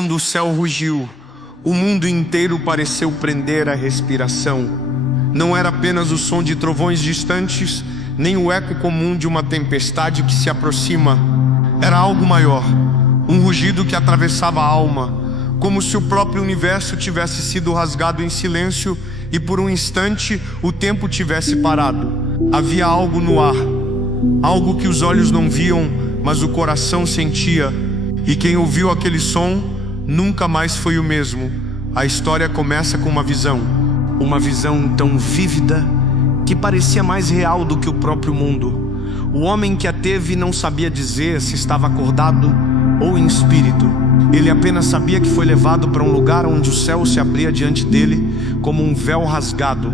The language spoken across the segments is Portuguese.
quando o céu rugiu, o mundo inteiro pareceu prender a respiração. Não era apenas o som de trovões distantes, nem o eco comum de uma tempestade que se aproxima. Era algo maior, um rugido que atravessava a alma, como se o próprio universo tivesse sido rasgado em silêncio e por um instante o tempo tivesse parado. Havia algo no ar, algo que os olhos não viam, mas o coração sentia. E quem ouviu aquele som nunca mais foi o mesmo. A história começa com uma visão tão vívida que parecia mais real do que o próprio mundo. O homem que a teve não sabia dizer se estava acordado ou em espírito. Ele apenas sabia que foi levado para um lugar onde o céu se abria diante dele como um véu rasgado.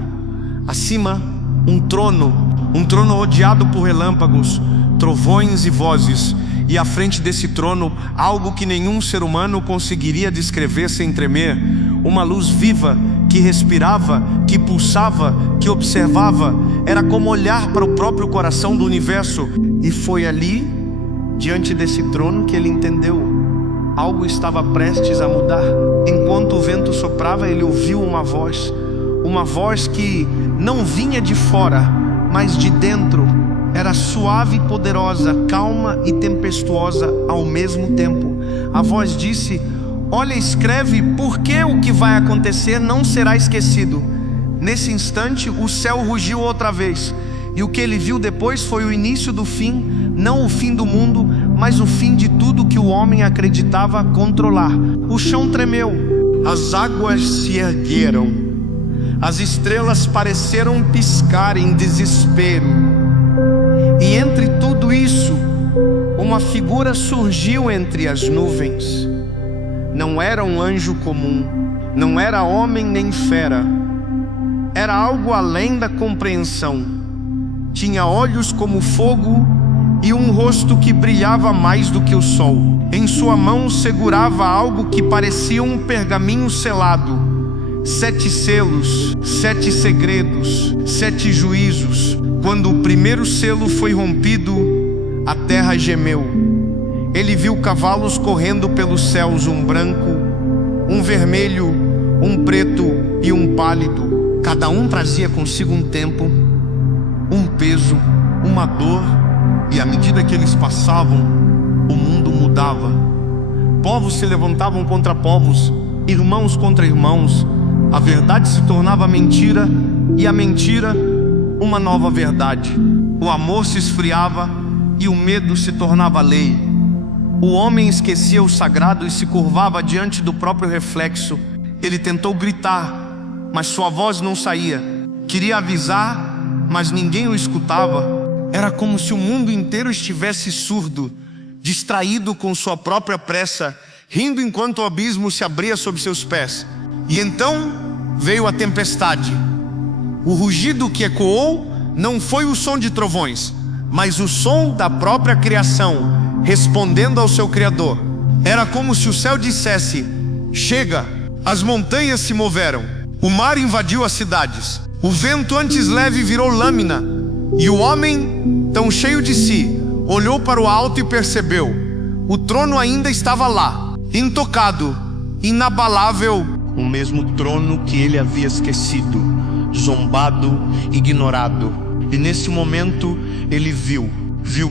Acima, um trono rodeado por relâmpagos, trovões e vozes. E à frente desse trono, algo que nenhum ser humano conseguiria descrever sem tremer. Uma luz viva, que respirava, que pulsava, que observava. Era como olhar para o próprio coração do universo. E foi ali, diante desse trono, que ele entendeu: algo estava prestes a mudar. Enquanto o vento soprava, ele ouviu uma voz que não vinha de fora, mas de dentro. Era suave e poderosa, calma e tempestuosa ao mesmo tempo. A voz disse: olha, escreve, porque o que vai acontecer não será esquecido. Nesse instante, o céu rugiu outra vez, e o que ele viu depois foi o início do fim, não o fim do mundo, mas o fim de tudo que o homem acreditava controlar. O chão tremeu, as águas se ergueram, as estrelas pareceram piscar em desespero. E entre tudo isso, uma figura surgiu entre as nuvens. Não era um anjo comum, não era homem nem fera. Era algo além da compreensão. Tinha olhos como fogo e um rosto que brilhava mais do que o sol. Em sua mão segurava algo que parecia um pergaminho selado. 7 selos, 7 segredos, 7 juízos. Quando o primeiro selo foi rompido, a terra gemeu. Ele viu cavalos correndo pelos céus, um branco, um vermelho, um preto e um pálido. Cada um trazia consigo um tempo, um peso, uma dor. E à medida que eles passavam, o mundo mudava. Povos se levantavam contra povos, irmãos contra irmãos. A verdade se tornava mentira, e a mentira uma nova verdade. O amor se esfriava e o medo se tornava lei. O homem esquecia o sagrado e se curvava diante do próprio reflexo. Ele tentou gritar, mas sua voz não saía. Queria avisar, mas ninguém o escutava. Era como se o mundo inteiro estivesse surdo, distraído com sua própria pressa, rindo enquanto o abismo se abria sob seus pés. E então veio a tempestade. O rugido que ecoou não foi o som de trovões, mas o som da própria criação, respondendo ao seu Criador. Era como se o céu dissesse: chega! As montanhas se moveram, o mar invadiu as cidades, o vento antes leve virou lâmina, e o homem, tão cheio de si, olhou para o alto e percebeu: o trono ainda estava lá, intocado, inabalável, o mesmo trono que ele havia esquecido, zombado, ignorado. E nesse momento ele viu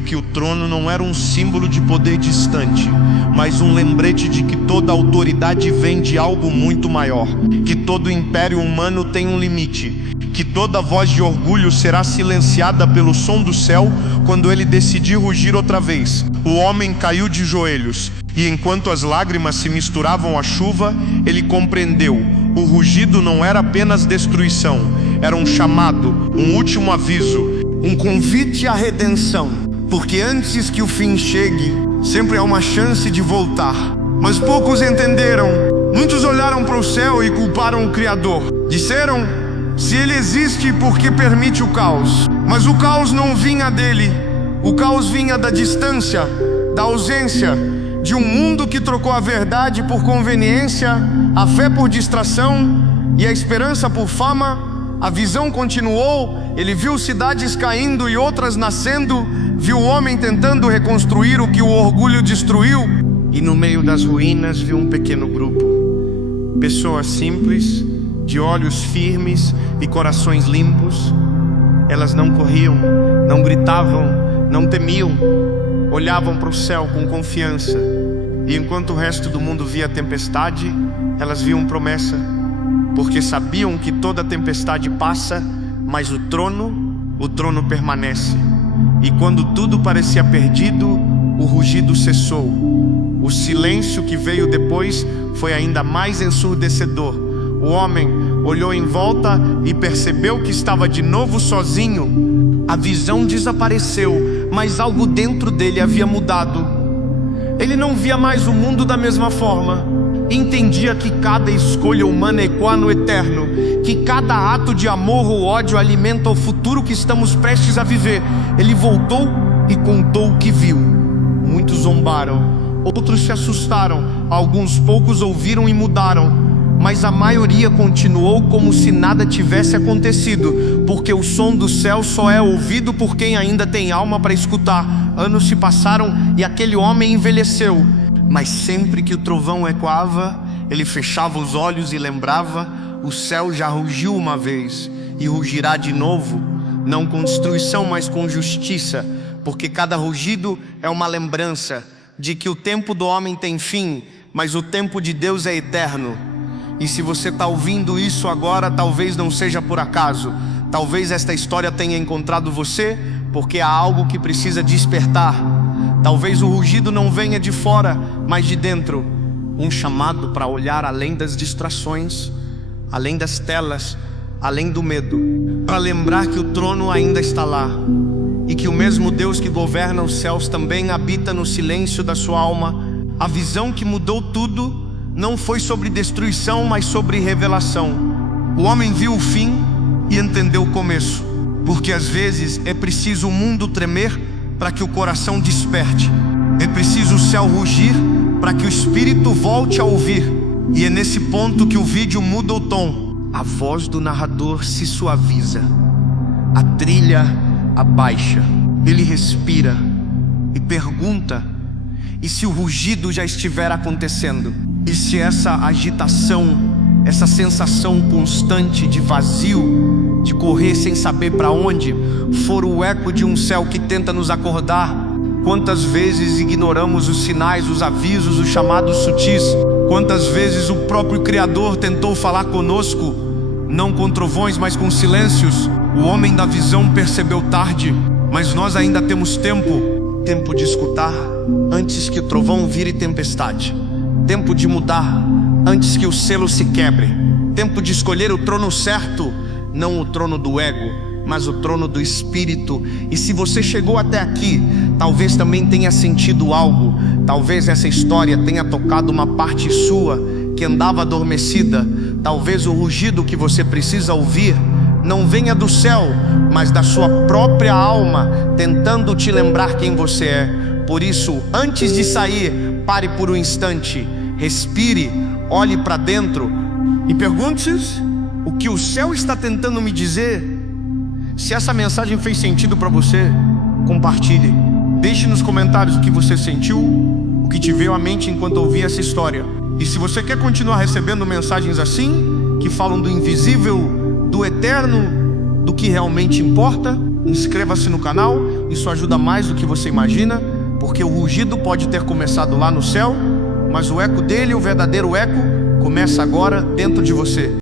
que o trono não era um símbolo de poder distante, mas um lembrete de que toda autoridade vem de algo muito maior, que todo império humano tem um limite, que toda voz de orgulho será silenciada pelo som do céu quando ele decidir rugir outra vez. O homem caiu de joelhos, e enquanto as lágrimas se misturavam à chuva, ele compreendeu: o rugido não era apenas destruição, era um chamado, um último aviso, um convite à redenção. Porque antes que o fim chegue, sempre há uma chance de voltar. Mas poucos entenderam. Muitos olharam para o céu e culparam o Criador. Disseram: se ele existe, por que permite o caos? Mas o caos não vinha dele. O caos vinha da distância, da ausência, de um mundo que trocou a verdade por conveniência, a fé por distração e a esperança por fama. A visão continuou. Ele viu cidades caindo e outras nascendo. Viu o homem tentando reconstruir o que o orgulho destruiu. e no meio das ruínas viu um pequeno grupo. Pessoas simples, de olhos firmes e corações limpos. Elas não corriam, não gritavam, não temiam. Olhavam para o céu com confiança. E enquanto o resto do mundo via a tempestade, elas viam promessa. Porque sabiam que toda tempestade passa, mas o trono permanece. E quando tudo parecia perdido, o rugido cessou. O silêncio que veio depois foi ainda mais ensurdecedor. O homem olhou em volta e percebeu que estava de novo sozinho. A visão desapareceu, mas algo dentro dele havia mudado. Ele não via mais o mundo da mesma forma. Entendia que cada escolha humana ecoa no eterno, que cada ato de amor ou ódio alimenta o futuro que estamos prestes a viver. Ele voltou e contou o que viu. Muitos zombaram, outros se assustaram, alguns poucos ouviram e mudaram, mas a maioria continuou como se nada tivesse acontecido, porque o som do céu só é ouvido por quem ainda tem alma para escutar. Anos se passaram e aquele homem envelheceu, mas sempre que o trovão ecoava, ele fechava os olhos e lembrava: o céu já rugiu uma vez e rugirá de novo, não com destruição, mas com justiça, porque cada rugido é uma lembrança de que o tempo do homem tem fim, mas o tempo de Deus é eterno. E se você está ouvindo isso agora, talvez não seja por acaso. Talvez esta história tenha encontrado você porque há algo que precisa despertar. Talvez o rugido não venha de fora, mas de dentro. Um chamado para olhar além das distrações, além das telas, além do medo, para lembrar que o trono ainda está lá e que o mesmo Deus que governa os céus também habita no silêncio da sua alma. A visão que mudou tudo não foi sobre destruição, mas sobre revelação. O homem viu o fim e entendeu o começo, porque às vezes é preciso o mundo tremer para que o coração desperte. É preciso o céu rugir para que o espírito volte a ouvir. E é nesse ponto que o vídeo muda o tom. A voz do narrador se suaviza, a trilha abaixa. Ele respira e pergunta: e se o rugido já estiver acontecendo? E se essa agitação, essa sensação constante de vazio, de correr sem saber para onde, for o eco de um céu que tenta nos acordar? Quantas vezes ignoramos os sinais, os avisos, os chamados sutis? Quantas vezes o próprio Criador tentou falar conosco, não com trovões, mas com silêncios? O homem da visão percebeu tarde, mas nós ainda temos tempo. Tempo de escutar antes que o trovão vire tempestade. Tempo de mudar antes que o selo se quebre. Tempo de escolher o trono certo, não o trono do ego, mas o trono do Espírito. E se você chegou até aqui, talvez também tenha sentido algo. Talvez essa história tenha tocado uma parte sua que andava adormecida. Talvez o rugido que você precisa ouvir não venha do céu, mas da sua própria alma, tentando te lembrar quem você é. Por isso, antes de sair, pare por um instante, respire, olhe para dentro e pergunte-se: o que o céu está tentando me dizer? Se essa mensagem fez sentido para você, compartilhe. Deixe nos comentários o que você sentiu, o que te veio à mente enquanto ouvia essa história. E se você quer continuar recebendo mensagens assim, que falam do invisível, do eterno, do que realmente importa, inscreva-se no canal. Isso ajuda mais do que você imagina, porque o rugido pode ter começado lá no céu, mas o eco dele, o verdadeiro eco, começa agora dentro de você.